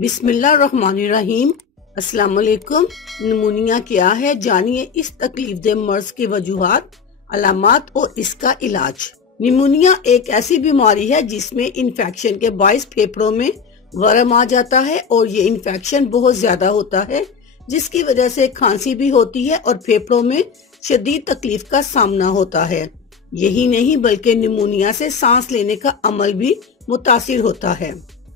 बिस्मिल्लाहिर्रहमानिर्रहीम। अस्सलाम वालेकुम। निमोनिया क्या है, जानिए इस तकलीफदेह मर्ज की वजूहात, अलामात और इसका इलाज। निमोनिया एक ऐसी बीमारी है जिसमें इन्फेक्शन के बाइस फेफड़ों में वर्म आ जाता है और ये इन्फेक्शन बहुत ज्यादा होता है, जिसकी वजह से खांसी भी होती है और फेफड़ों में शदीद तकलीफ का सामना होता है। यही नहीं बल्कि निमोनिया से सांस लेने का अमल भी मुतासिर होता है।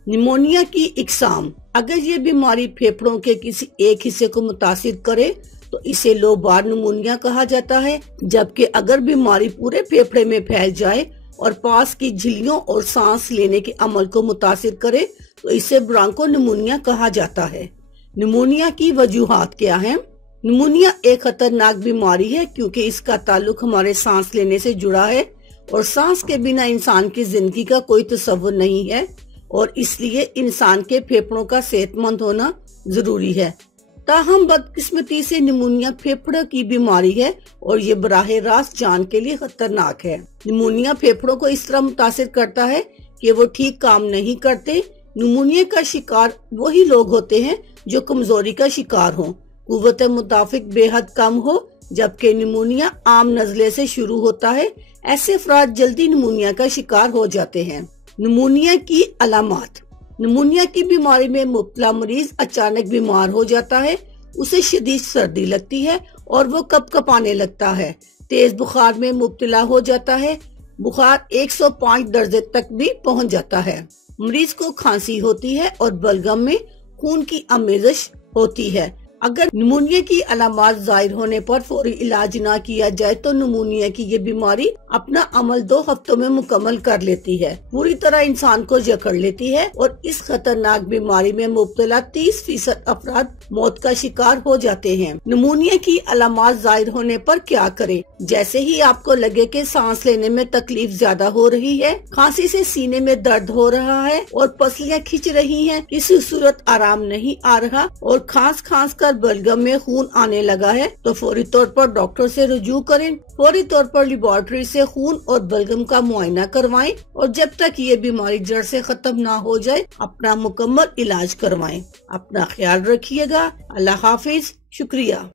निमोनिया की इकसाम, अगर ये बीमारी फेफड़ों के किसी एक हिस्से को मुतासिर करे तो इसे लोबार निमोनिया कहा जाता है, जबकि अगर बीमारी पूरे फेफड़े में फैल जाए और पास की झिल्लियों और सांस लेने के अमल को मुतासिर करे तो इसे ब्रांको निमोनिया कहा जाता है। निमोनिया की वजूहात क्या है? निमोनिया एक खतरनाक बीमारी है क्योंकि इसका ताल्लुक हमारे सांस लेने से जुड़ा है और सांस के बिना इंसान की जिंदगी का कोई तस्वुर नहीं है और इसलिए इंसान के फेफड़ों का सेहतमंद होना जरूरी है। ताहम बदकिस्मती से निमोनिया फेफड़ों की बीमारी है और ये बराह रास्त जान के लिए खतरनाक है। निमोनिया फेफड़ों को इस तरह मुतासिर करता है कि वो ठीक काम नहीं करते। निमोनिया का शिकार वही लोग होते हैं जो कमजोरी का शिकार हों, कुव्वत मुदाफिक बेहद कम हो, जबकि निमोनिया आम नजले से शुरू होता है। ऐसे अफराद जल्दी निमोनिया का शिकार हो जाते हैं। निमोनिया की अलामात, निमोनिया की बीमारी में मुब्तला मरीज अचानक बीमार हो जाता है, उसे शदीद सर्दी लगती है और वो कपकपाने लगता है, तेज बुखार में मुब्तला हो जाता है, बुखार 105 दर्जे तक भी पहुंच जाता है। मरीज को खांसी होती है और बलगम में खून की आमेज़श होती है। अगर निमोनिया की अलामात जाहिर होने पर फौरी इलाज ना किया जाए तो निमोनिया की ये बीमारी अपना अमल 2 हफ्तों में मुकम्मल कर लेती है, पूरी तरह इंसान को जकड़ लेती है और इस खतरनाक बीमारी में मुब्तला 30% अफराद मौत का शिकार हो जाते हैं। निमोनिया की अलामात जाहिर होने पर क्या करें? जैसे ही आपको लगे कि सांस लेने में तकलीफ ज्यादा हो रही है, खांसी से सीने में दर्द हो रहा है और पसलियां खिंच रही हैं, किसी सूरत आराम नहीं आ रहा और खांस कर बलगम में खून आने लगा है, तो फौरी तौर पर डॉक्टर से रुजू करें। फौरी तौर पर लेबोरेटरी से खून और बलगम का मुआयना करवाएं और जब तक ये बीमारी जड़ से खत्म ना हो जाए अपना मुकम्मल इलाज करवाएं। अपना ख्याल रखिएगा। अल्लाह हाफिज। शुक्रिया।